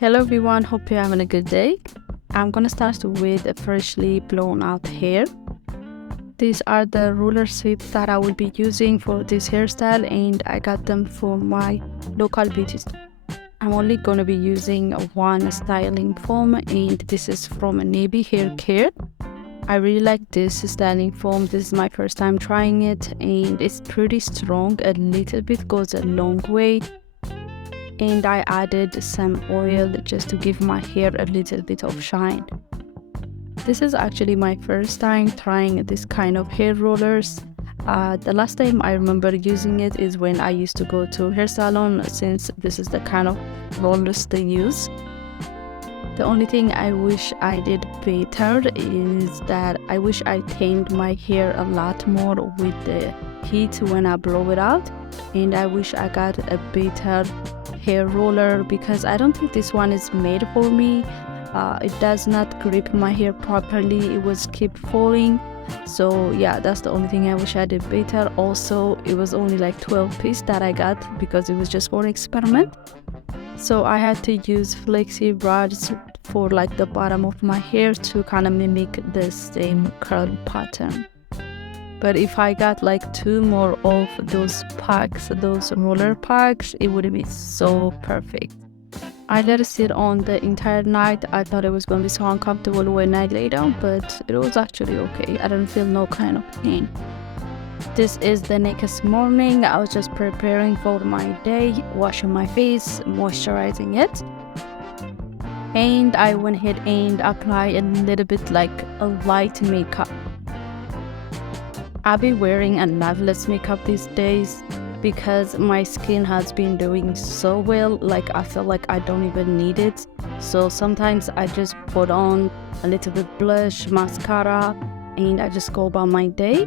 Hello everyone, hope you're having a good day. I'm gonna start with a freshly blown out hair. These are the roller sweeps that I will be using for this hairstyle, and I got them from my local beauty store. I'm only gonna be using one styling foam, and this is from Navy Hair Care. I really like this styling foam. This is my first time trying it, and it's pretty strong. A little bit goes a long way. And I added some oil just to give my hair a little bit of shine. This is actually my first time trying this kind of hair rollers. The last time I remember using it is when I used to go to hair salon, since this is the kind of rollers they use. The only thing I wish I did better is that I wish I tamed my hair a lot more with the heat when I blow it out, and I wish I got a better hair roller because I don't think this one is made for me. It does not grip my hair properly. It was keep falling. So yeah, that's the only thing I wish I did better. Also, it was only like 12 pieces that I got because it was just for experiment. So I had to use flexi rods for like the bottom of my hair to kind of mimic the same curl pattern. But if I got like 2 more of those packs, those roller packs, it would be so perfect. I let it sit on the entire night. I thought it was going to be so uncomfortable when I lay down, but it was actually okay. I didn't feel no kind of pain. This is the next morning. I was just preparing for my day, washing my face, moisturizing it. And I went ahead and applied a little bit like a light makeup. I've been wearing a loveless makeup these days because my skin has been doing so well. Like I feel like I don't even need it. So sometimes I just put on a little bit blush, mascara, and I just go about my day.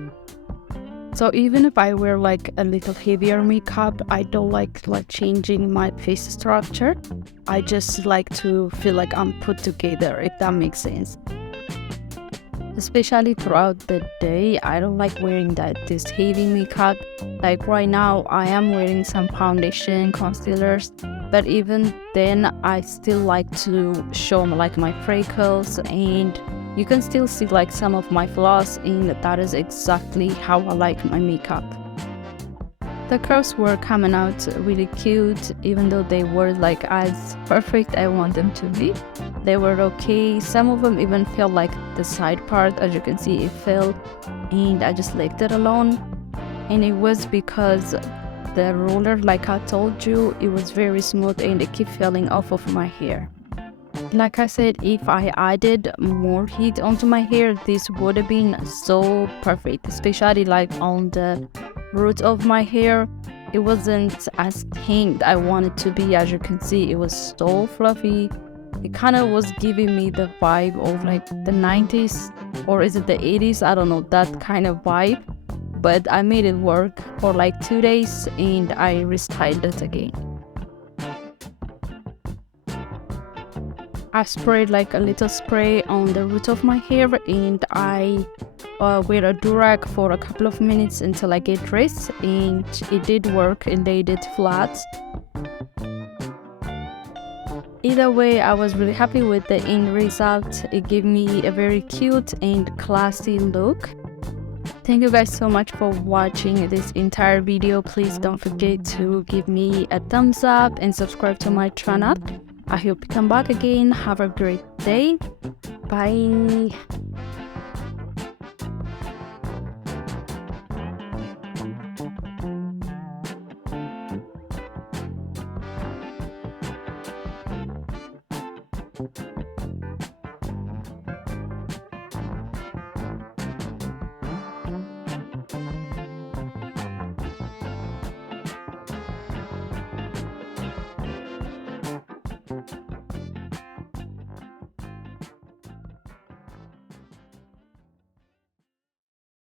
So even if I wear like a little heavier makeup, I don't like changing my face structure. I just like to feel like I'm put together, if that makes sense. Especially throughout the day, I don't like wearing this heavy makeup. Like right now, I am wearing some foundation, concealers, but even then, I still like to show like my freckles, and you can still see like some of my flaws, and that is exactly how I like my makeup. The curls were coming out really cute, even though they were like as perfect I want them to be. They were okay. Some of them even felt like the side part, as you can see, it fell, and I just left it alone. And it was because the roller, like I told you, it was very smooth and it kept falling off of my hair. Like I said, if I added more heat onto my hair, this would have been so perfect, especially like on the root of my hair. It wasn't as tamed I wanted to be. As you can see, it was so fluffy. It kind of was giving me the vibe of like the 90s, or is it the 80s? I don't know, that kind of vibe. But I made it work for like 2 days and I restyled it again. I sprayed like a little spray on the root of my hair, and I wear a durag for a couple of minutes until I get dressed, and it did work and laid it flat. Either way, I was really happy with the end result. It gave me a very cute and classy look. Thank you guys so much for watching this entire video. Please don't forget to give me a thumbs up and subscribe to my channel. I hope you come back again. Have a great day. Bye.